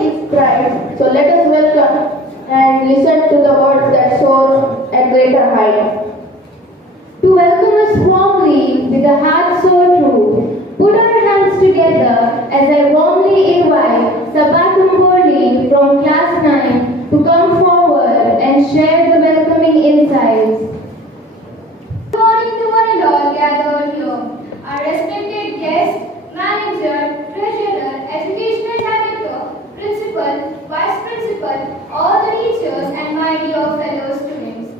is pride. So let us welcome and listen to the words that soar at greater height. To welcome us warmly with a heart so true, put our hands together as I warmly invite Sabatumboli from class 9 to come forward and share the welcoming insights. Good morning to one and all gathered here. Our respected guests, manager, treasurer, educational director, principal, vice principal, all the teachers and my dear fellow students.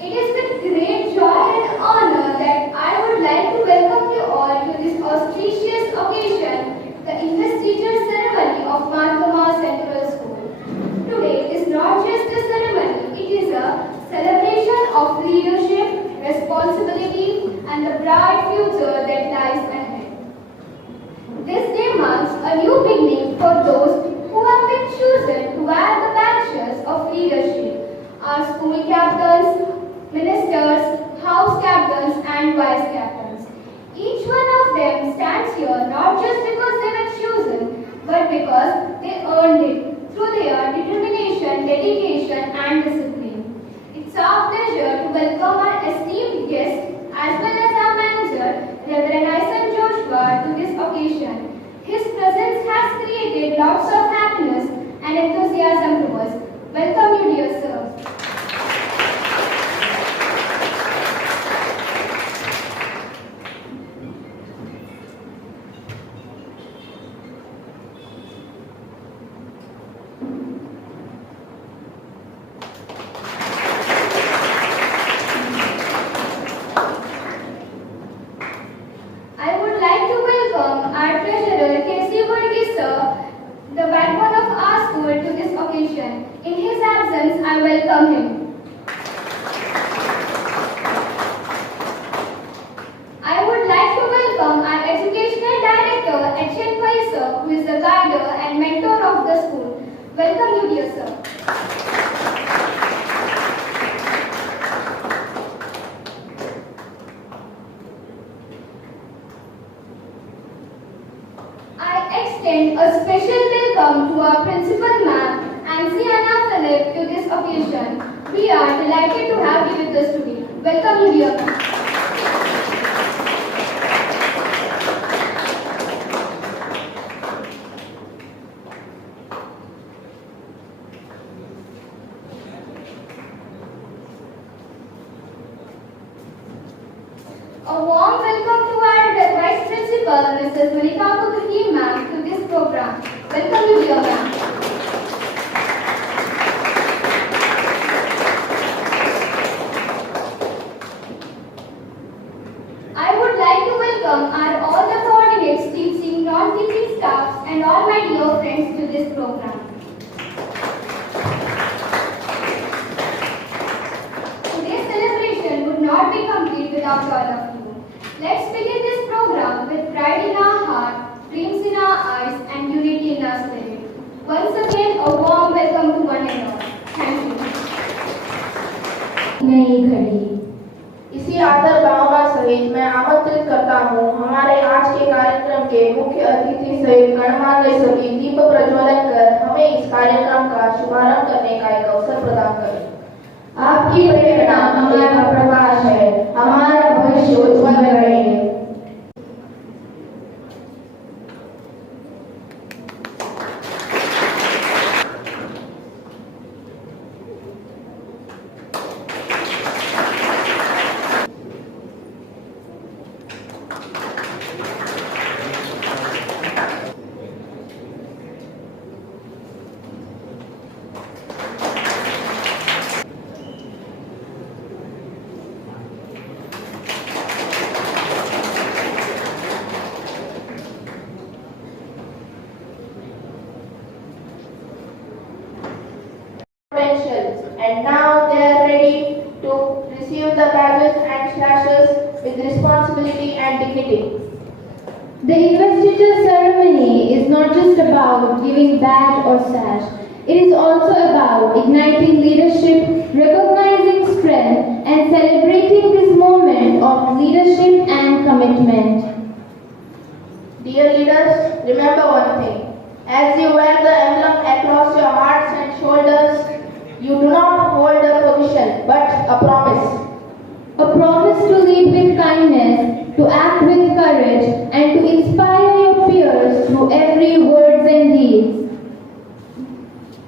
It is with great joy and honor that I would like to welcome you all to this auspicious occasion, the Investiture ceremony of Marthoma Central School. Today is not just a ceremony, it is a celebration of leadership, responsibility and the bright future that lies ahead. This day marks a new beginning for those who have been chosen to wear the badges of leadership. Our school captains, ministers, house captains and vice captains. Each one of them stands here not just because they were chosen, but because they earned it through their determination, dedication and discipline. It's our pleasure to welcome our esteemed guest as well as our manager, Reverend Isaac Joshua, to this occasion. His presence has created lots of happiness and enthusiasm to us. Welcome you, dear sir. I would like to welcome our treasurer, K.C. Burgess sir, the backbone of our school, to this occasion. In his absence, I welcome him. I would like to welcome our educational director, H.N. Pai sir, who is the guider and mentor of the school. Welcome you, dear sir. I extend a special welcome to our principal ma'am, Anna Philip, to this occasion. We are delighted to have you with us today. Welcome you, dear ma'am. A warm welcome to our Vice Principal, Mrs. Malika Kudri ma'am, to this program. Welcome you, dear ma'am. I would like to welcome our all the coordinates, teaching, non-teaching staffs and all my dear friends to this program. Today's celebration would not be complete without all of you. Let's begin this program with pride in our heart, dreams in our eyes, and unity in our spirit. Once again, a warm welcome to one and all. Thank you. नई घड़ी इसी आदर भावना सहित मैं आमंत्रित करता हूँ हमारे आज के कार्यक्रम के मुख्य अतिथि सहित गणमान्य सभी दीप प्रज्वलन कर हमें इस कार्यक्रम का शुभारंभ करने का एक अवसर प्रदान करें। आपकी प्रेरणा हमारा प्रकाश है, हमारा भविष्य उज्जवल रहे। And now they are ready to receive the badges and slashes with responsibility and dignity. The investiture ceremony is not just about giving badge or sash. It is also about igniting leadership, recognizing strength, and celebrating this moment of leadership and commitment. Dear leaders, remember one thing. As you wear the emblem at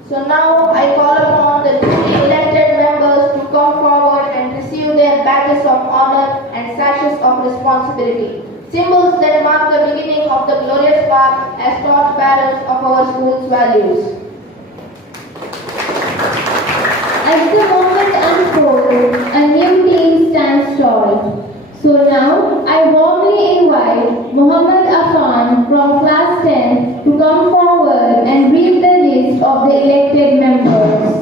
So now I call upon the newly elected members to come forward and receive their badges of honor and sashes of responsibility, symbols that mark the beginning of the glorious path as torchbearers of our school's values. As the moment unfolds, a new team stands tall. So now, I warmly invite Muhammad Afan from Class 10 to come forward and read the list of the elected members.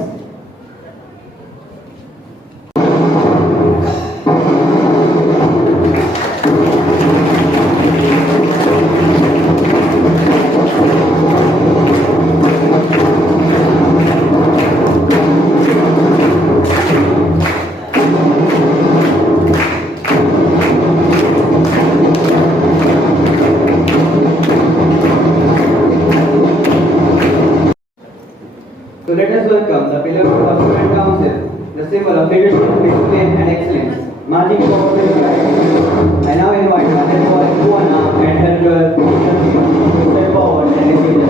So let us welcome the pillars of our student council, the symbol of leadership, discipline and excellence, marching forward with pride. I now invite my head boy Puana and her girl to step forward and receive the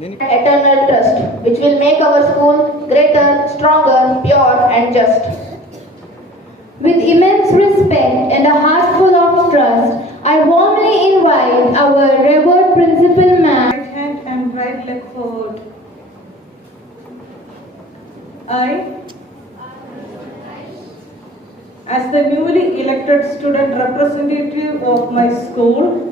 Eternal trust, which will make our school greater, stronger, pure and just. With immense respect and a heart full of trust, I warmly invite our revered principal ma'am. Right hand and right leg forward. I, as the newly elected student representative of my school,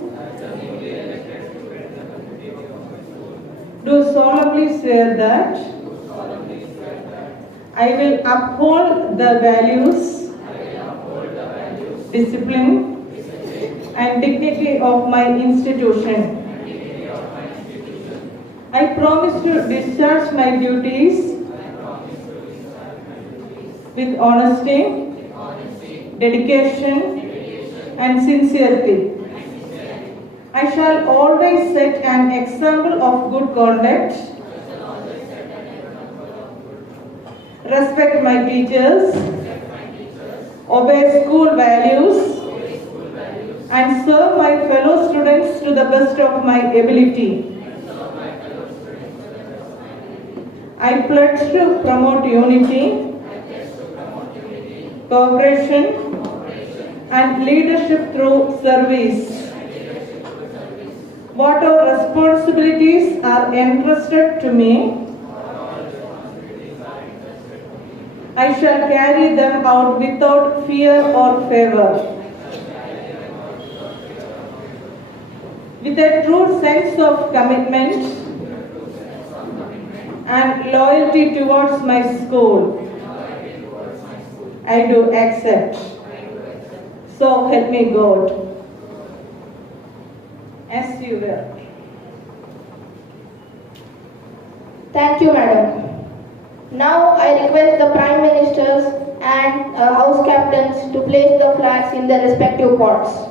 do solemnly swear that I will uphold the values, discipline, and dignity of my institution. I promise to discharge my duties with honesty, dedication, and sincerity. I shall always set an example of good conduct, respect my teachers, obey school values, and serve my fellow students to the best of my ability. I pledge to promote unity, cooperation, and leadership through service. Whatever responsibilities are entrusted to me, I shall carry them out without fear or favor. With a true sense of commitment and loyalty towards my school, I do accept. So help me God. As you will. Thank you, madam. Now I request the Prime Ministers and House Captains to place the flags in their respective pots.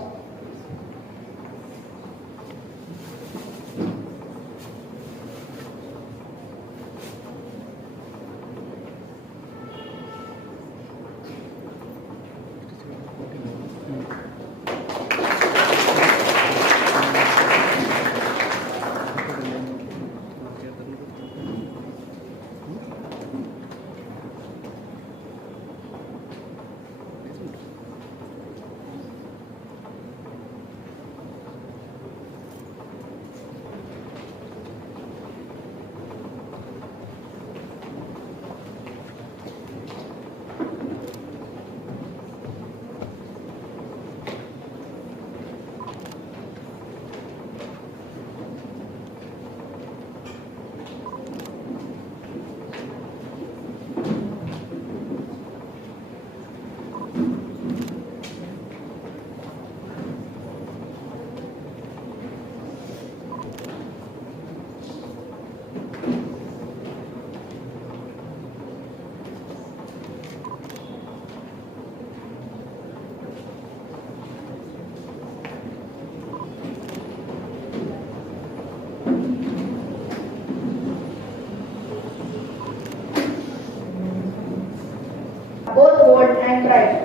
Both bold and bright.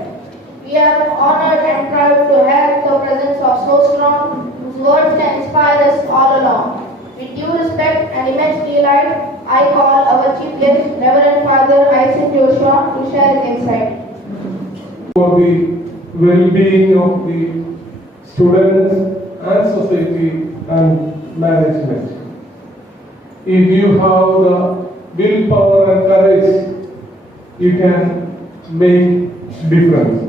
We are honored and proud to have the presence of so strong, whose words can inspire us all along. With due respect and immense delight, I call our Chief Guest, Reverend Father Isaac Joshua, to share his insight. For the well-being of the students and society and management. If you have the willpower and courage, you can make difference.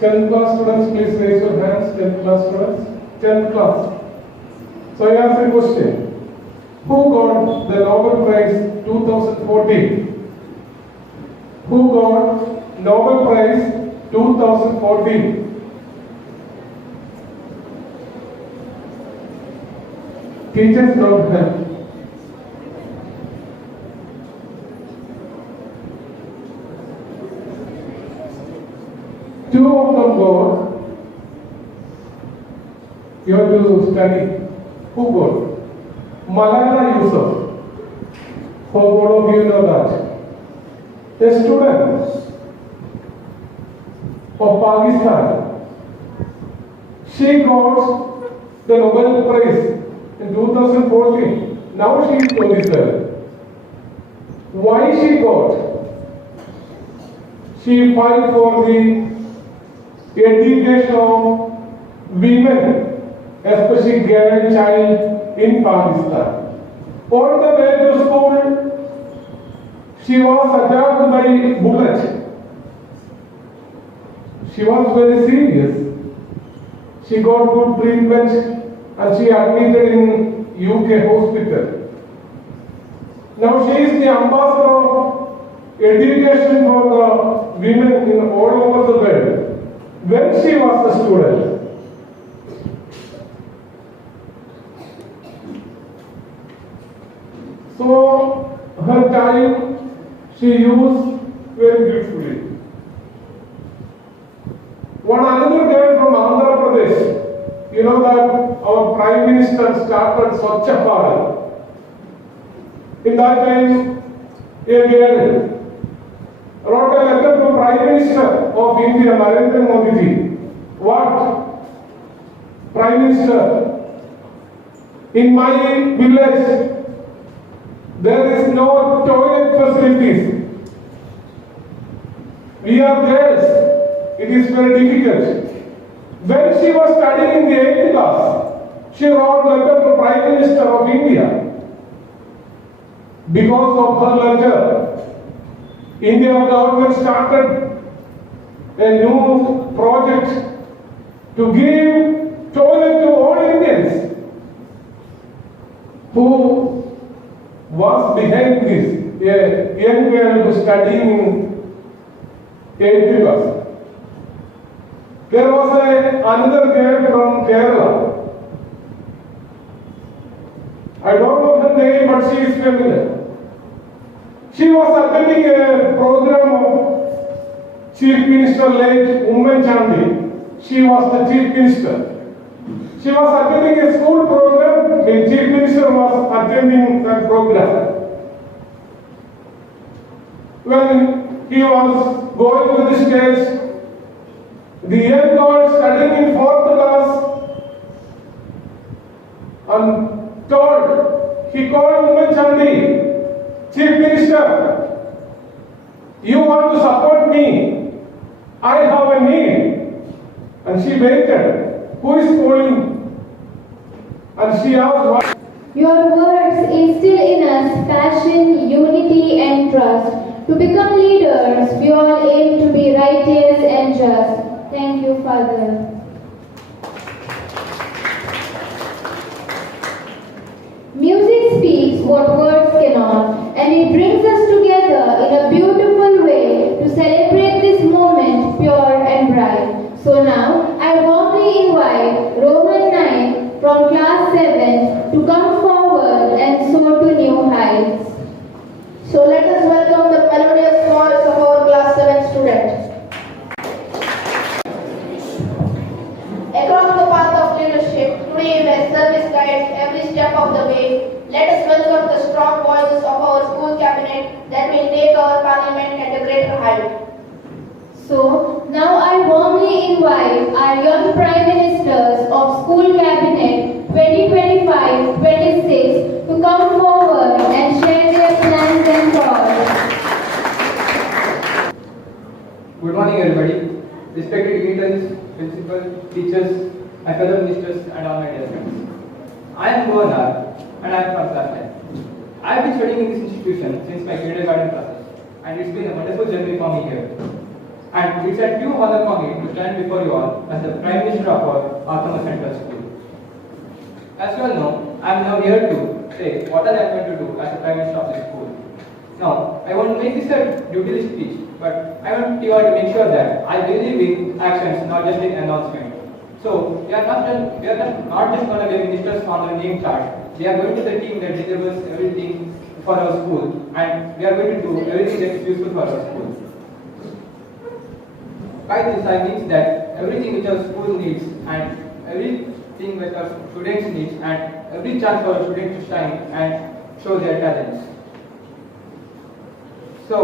10th class students, please raise your hands. 10th class students. 10th class. So I ask a question. Who got the Nobel Prize 2014? Who got Nobel Prize 2014? Teachers don't help. Two of them got. You have to study. Who got? Malala Yousaf. For all of you know that. A student of Pakistan. She got the Nobel Prize in 2014. Now she is 27. Why she got? She filed for the education of women, especially girl child in Pakistan. On the way to school, she was attacked by bullet. She was very serious. She got good treatment and she admitted in UK hospital. Now she is the ambassador of education for the women in all over the world. When she was a student, so her time she used very beautifully. One another girl from Andhra Pradesh, you know that our Prime Minister started Swachh Bharat. In that time, a girl wrote a letter to Prime Minister of India, Narendra Modi ji. What? Prime Minister, in my village, there is no toilet facilities. We are girls. it is very difficult. When she was studying in the 8th class, she wrote a letter to Prime Minister of India. Because of her letter, India government started a new project to give toilet to all Indians. Who was behind this? A young girl who studying in 8th class. There was another girl from Kerala. I don't know her name, but she is familiar. She was attending a program of Chief Minister late Umman Chandi. She was the Chief Minister. She was attending a school program. The Chief Minister was attending that program. When he was going to the stage, the young girl studying in 4th class and he called Umman Chandi, Chief Minister, you want to support me? I have a need. And she waited. Who is calling? And she asked what? Your words instill in us passion, unity, and trust. To become leaders, we all aim to be righteous and just. Thank you, Father. Music speaks what words cannot, and it brings us together in a beautiful way to celebrate this moment pure and bright. So now, I warmly invite Roman 9 from class 7 to come forward and soar to new heights. So let us welcome the melodious voice of our class 7 student. Across the path of leadership, today where service guides every step of the way, let us welcome the strong voices of our school cabinet that will take our parliament at a greater height. So, now I warmly invite our young Prime Ministers of School Cabinet 2025-26 to come forward and share their plans and thoughts. Good morning, everybody. Respected interns, principal, teachers, my fellow ministers, and all my dear friends. I am Bhuvanar, and I am from class 10. I have been studying in this institution since my kindergarten classes, and it's been a wonderful journey for me here. And it's a true honor for me to stand before you all as the Prime Minister of our Autonomous Central School. As you all know, I am now here to say what I am going to do as the Prime Minister of this school. Now, I want to make this a duty speech, but I want you all to make sure that I believe in actions, not just in announcement. So, we are not just going to be ministers on the name chart. We are going to be the team that delivers everything for our school, and we are going to do everything that is useful for our school. By this, I mean that everything which our school needs, and everything which our students need, and every chance for our students to shine and show their talents. So,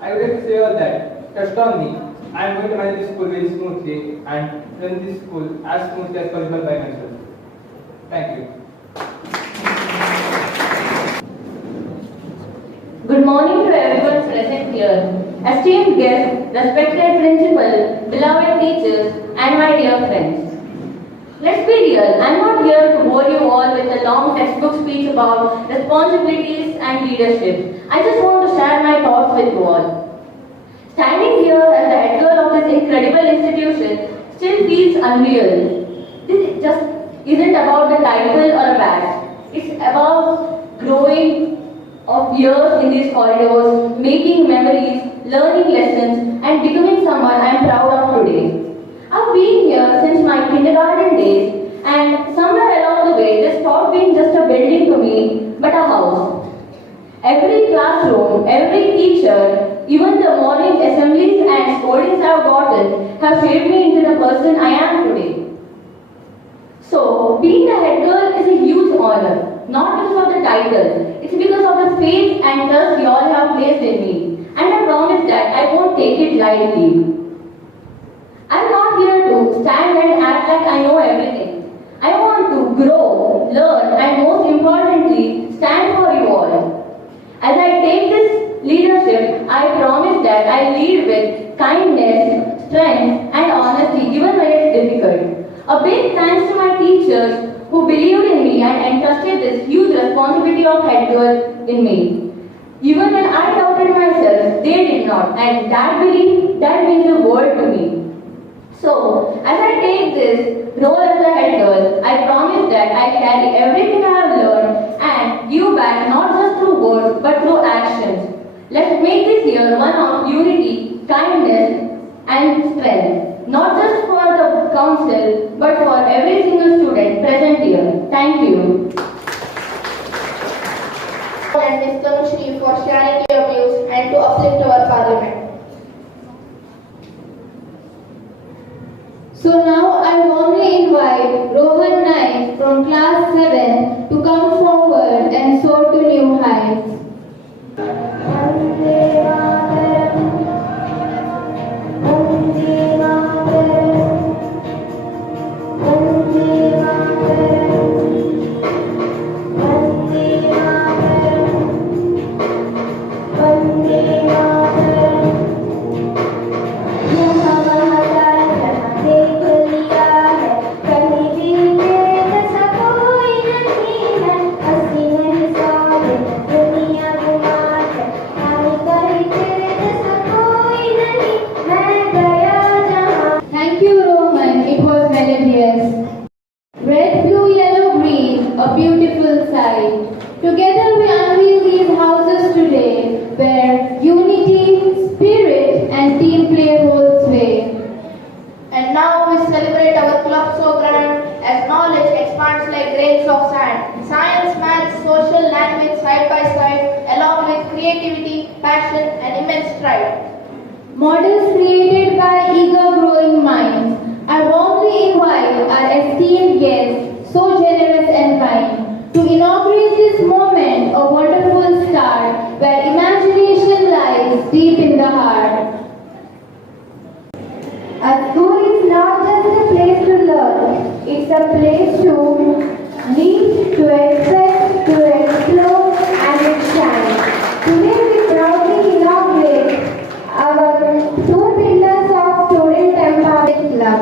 I would like to say all that, trust on me. I am going to manage this school very smoothly and run this school as smoothly as possible by myself. Thank you. Good morning to everyone present here. Esteemed guests, respected principal, beloved teachers, and my dear friends. Let's be real, I am not here to bore you all with a long textbook speech about responsibilities and leadership. I just want to share my thoughts with you all. Standing here as the head girl of this incredible institution still feels unreal. This just isn't about the title or a badge. It's about growing of years in these corridors, making memories, learning lessons, and becoming someone I am proud of today. I've been here since my kindergarten days, and somewhere along the way, this stopped being just a building to me, but a house. Every classroom, every teacher, even the morning assemblies and scoldings I've gotten have shaped me into the person I am today. So, being the head girl is a huge honor, not because of the title, it's because of the faith and trust you all have placed in me, and I promise that I won't take it lightly. I'm not here to stand and act like I know everything. I want to grow, learn, and most importantly, stand for you all. As I take this leadership, I promise that I lead with kindness, strength, and honesty even when it's difficult. A big thanks to my teachers who believed in me and entrusted this huge responsibility of head girl in me. Even when I doubted myself, they did not, and that belief, that means the world to me. So, as I take this role as the head girl, I promise that I carry everything I have learned and give back not just through words but through actions. Let's make this year one of unity, kindness, and strength, not just for the council but for every single student present here. Thank you. And Ms. Tanushri for sharing your views and to uplift our parliament. So now I warmly invite Rohan Naik from class 7 to come forward and soar to new heights. Thank you, Rohan. It was melodious. Red, blue, yellow, green, a beautiful sight. Together we unveil these houses today, where unity, spirit, and team play hold sway. And now we celebrate our club so grand as knowledge expands like grains of sand. Science, maths, social, language side by side, along with creativity, passion, and immense pride. Models created by eager growing minds. I warmly invite our esteemed guests, so generous and kind, to inaugurate this moment, a wonderful start where imagination lies deep in the heart. A school is not just a place to learn, it's a place to live, to express, to explore, and to shine. Today we proudly inaugurate our two pillars of Student Empowerment Club.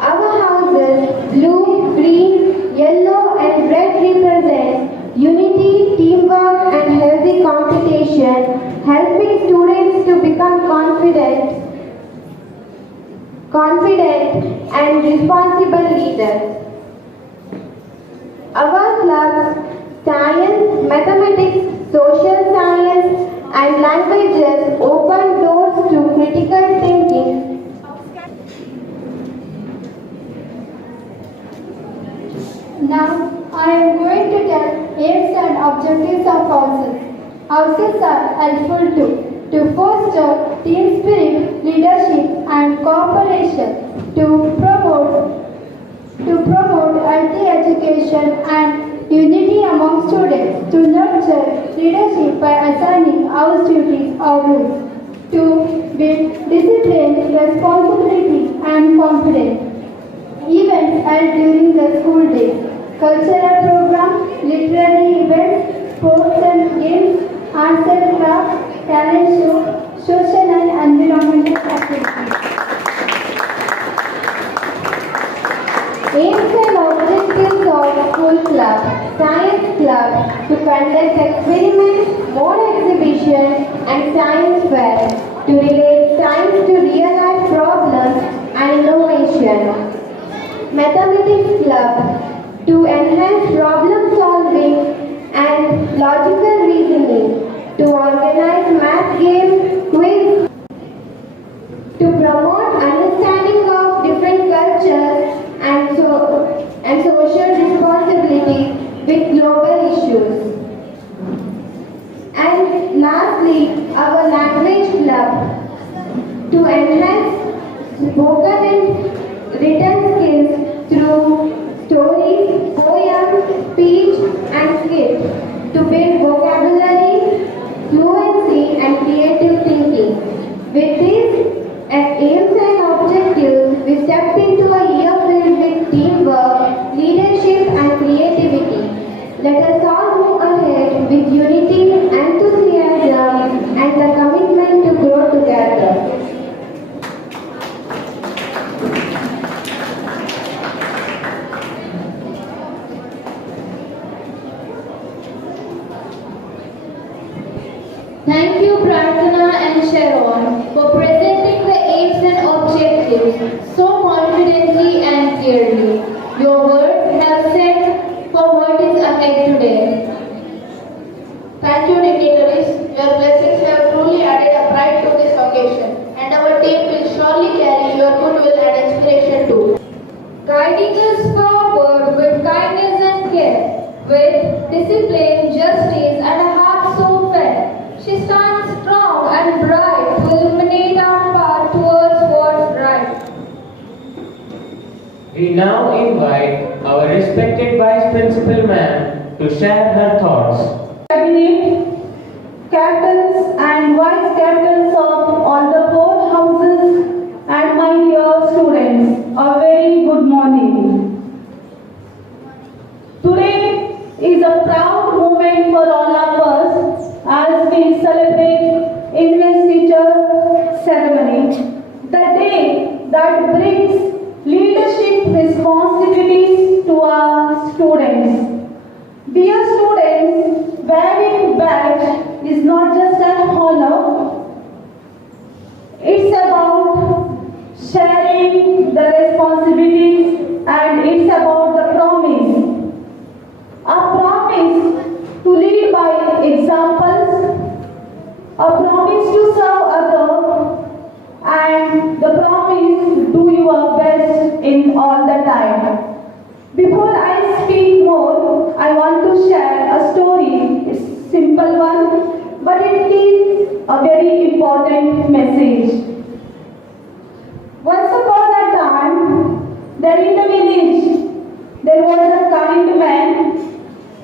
Our houses, blue, green, yellow, and red represent unity, teamwork, and healthy competition, helping students to become confident and responsible leaders. Our clubs, science, mathematics, social science, and languages open doors to critical thinking. Now, I am going to tell aims and objectives of houses. Houses are helpful to foster team spirit, leadership, and cooperation, to promote healthy education and unity among students, to nurture leadership by assigning house duties or rules, to build discipline, responsibility, and confidence. Events held during the school days, cultural programs, literary events, sports and games, arts and crafts, talent show, social and environmental activities. Aims and objectives of school club, science club, to conduct experiments, more exhibitions, and science fairs, to relate science to real life problems and innovation. Mathematics club, to enhance problem solving and logical reasoning, to organize math games, quiz, to promote understanding of different cultures and social responsibility with global issues. And lastly, our language club, to enhance spoken and written skills through stories, poems, speech, and skits, to build vocabulary, fluency, and creative thinking. With these aims and objectives, we step into a year filled with teamwork, leadership, and creativity. Let us all move ahead with unity, enthusiasm, and the commitment to grow together. Sharon for presenting the aims and objectives so confidently and clearly. Your words have set for what is ahead today. Thank you, dignitaries. Your blessings have truly added a pride to this occasion, and our team will surely carry your goodwill and inspiration too. Guiding us forward with kindness and care, with discipline, justice, and a heart so fair. She stands strong and bright to illuminate our path towards what's right. We now invite our respected Vice Principal Ma'am to share her thoughts. Cabinet, captains and vice captains of all the four houses, and my dear students, a very good morning. Today is a proud moment for all of us as we celebrate Investiture ceremony, the day that brings leadership responsibilities to our students. Dear students, wearing badge is not just an honor, it's about sharing the responsibilities, and it's about the promise. A promise to lead by examples, a promise to serve others, and the promise to do your best in all the time. Before I speak more, I want to share a story. It's a simple one, but it is a very important message. Once upon a time, there in the village, there was a kind man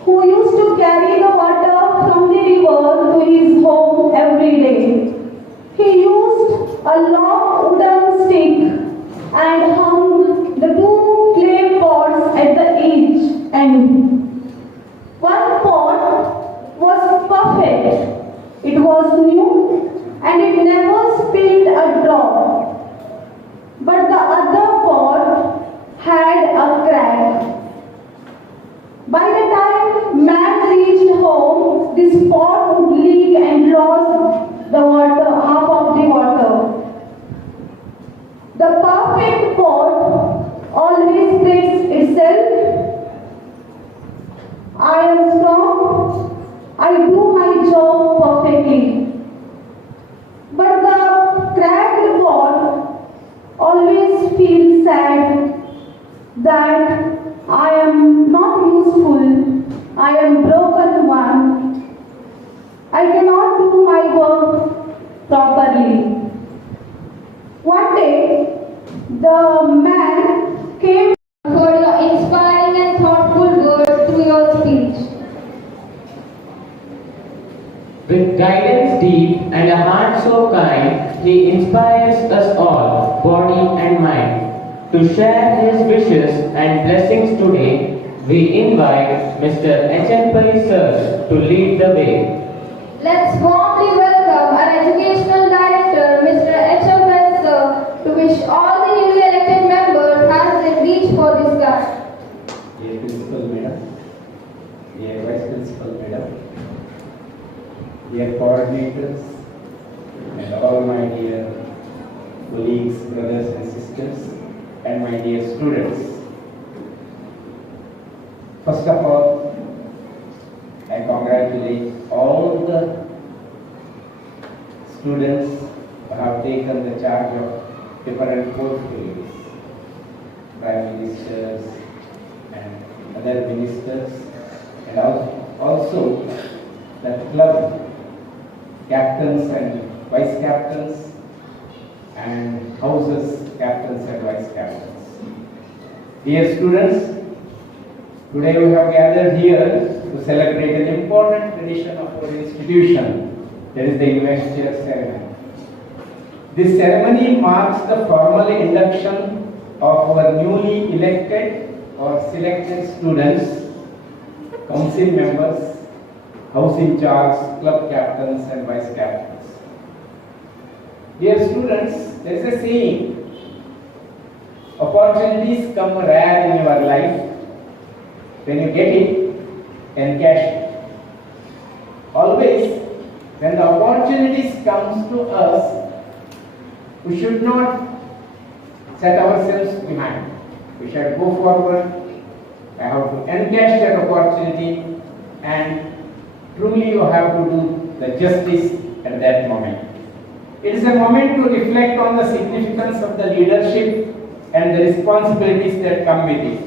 who used to carry the water from the river to his home every day. He used a long wooden stick and hung the two clay pots at the edge end. One pot was perfect. It was new and it never spilled a drop. But the other pot had a crack. By the time man reached home, this pot would leak and lost the water, half of the water. The perfect pot always states itself, I am strong, I do my job perfectly. But the cracked pot always feels sad that I am not useful, I am broken one, I cannot do my work properly. One day, the man came For your inspiring and thoughtful words through your speech. With guidance deep and a heart so kind, he inspires us all, body and mind. To share his wishes and blessings today, we invite Mr. H.N. Pali sir to lead the way. Let's warmly welcome our Educational Director, Mr. H.M. Pali sir, to wish all the newly elected members as they reach for this card. Dear Principal Madam, dear Vice Principal Madam, dear coordinators, and all my dear colleagues, brothers and sisters, and my dear students. First of all, I congratulate all the students who have taken the charge of different portfolios, Prime Ministers and other ministers, and also the club captains and vice captains, and houses captains and vice captains. Dear students, today we have gathered here to celebrate an important tradition of our institution, that is the investiture ceremony. This ceremony marks the formal induction of our newly elected or selected students, council members, house in charge, club captains and vice captains. Dear students, there is a saying, opportunities come rare in your life. When you get it, encash it. Always When the opportunities comes to us, we should not set ourselves behind. We should go forward. I have to encash that opportunity, and truly you have to do the justice at that moment. It is a moment to reflect on the significance of the leadership and the responsibilities that come with it.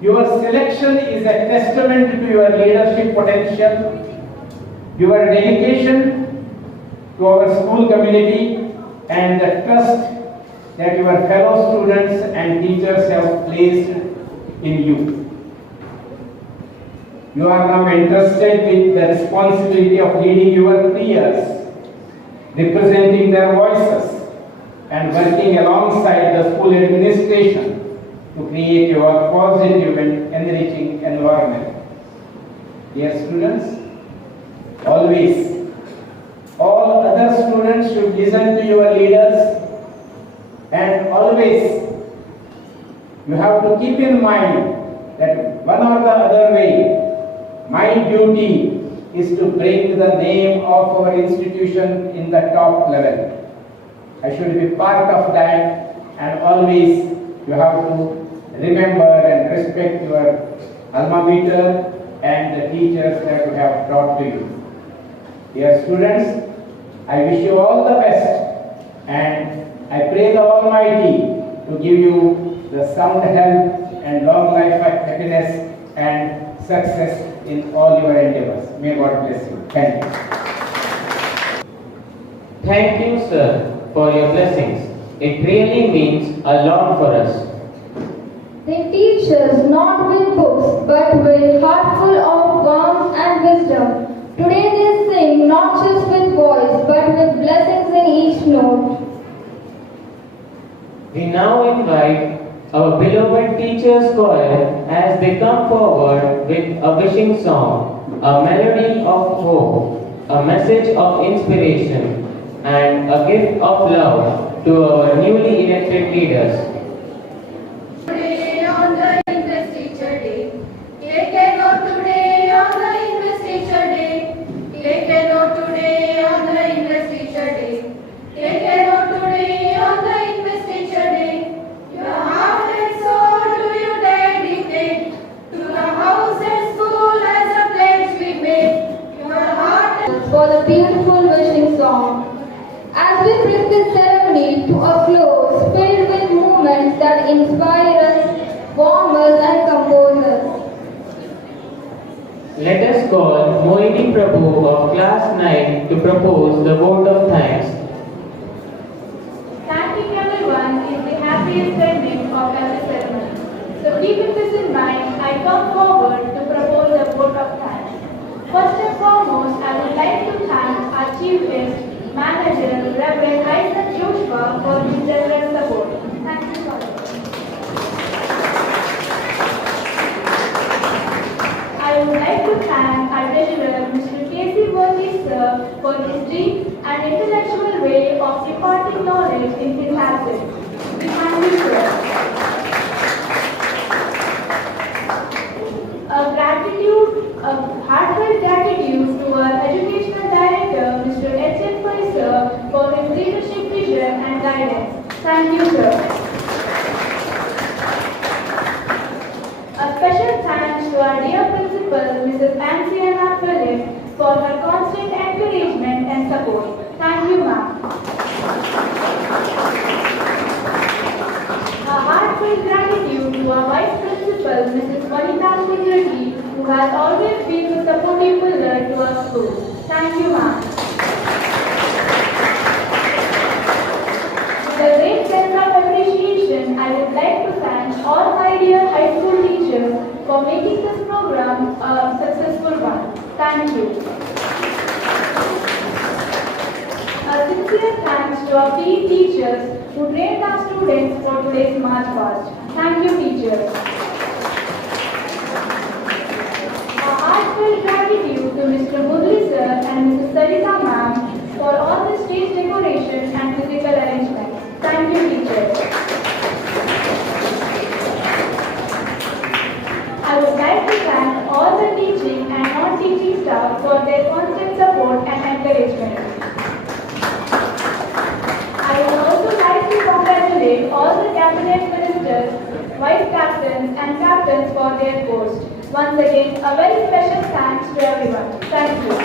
Your selection is a testament to your leadership potential, your dedication to our school community, and the trust that your fellow students and teachers have placed in you. You are now entrusted with the responsibility of leading your peers, representing their voices, and working alongside the school administration to create your positive and enriching environment. Dear students, always, all other students should listen to your leaders, and always you have to keep in mind that one or the other way, my duty is to bring the name of our institution in the top level. I should be part of that, and always you have to remember and respect your alma mater and the teachers that you have taught to you. Dear students, I wish you all the best, and I pray the Almighty to give you the sound health and long life, happiness and success in all your endeavors. May God bless you. Thank you. Thank you, sir, for your blessings. It really means a lot for us. They teach us not with books, but with heart full of warmth and wisdom. Today they sing not just with voice, but with blessings in each note. We now invite our beloved teachers choir as they come forward with a wishing song, a melody of hope, a message of inspiration, and a gift of love to our newly elected leaders. Today on the Investiture Day, take a note today on the Investiture Day, take a note today on the Investiture Day, take a note today on the Investiture Day. Your heart and soul do you dedicate to the house and school as a pledge we make. Your heart and For the beautiful wishing song. As we bring this ceremony to a close, filled with moments that inspire us, warm us and compose us. Let us call Mohini Prabhu of class 9 to propose the vote of thanks. Thanking everyone is the happiest ending of every ceremony. So keeping this in mind, I come forward to propose a vote of thanks. First and foremost, I would like to thank our chief guest, Manager Reverend Isaac Joshua, for his generous support. Thank you for it. I would like to thank our treasurer, Mr. K.C. Worthy sir, for his deep and intellectual way of imparting knowledge in his absence. Thank you, sir. A heartfelt gratitude to our educational director, Mr. H.N. Pai sir, for his leadership vision and guidance. Thank you, sir. A special thanks to our dear principal, Mrs. Nancy Anna Philip, for her constant encouragement and support. Thank you, ma'am. A heartfelt gratitude to our vice principal, Mrs. Vanita Sigurti, who has always been a supportive pillar to our school. Thank you, ma'am. With a great sense of appreciation, I would like to thank all my dear high school teachers for making this program a successful one. Thank you. A sincere thanks to our PE teachers who trained our students for today's March Past. Thank you, teachers. A heartfelt gratitude to Mr. Murli sir and Mrs. Sarita ma'am for all the stage decoration and physical arrangements. Thank you, teachers. I would like to thank all the teaching and non-teaching staff for their constant support cabinet ministers, vice captains and captains for their post. Once again, a very special thanks to everyone. Thank you.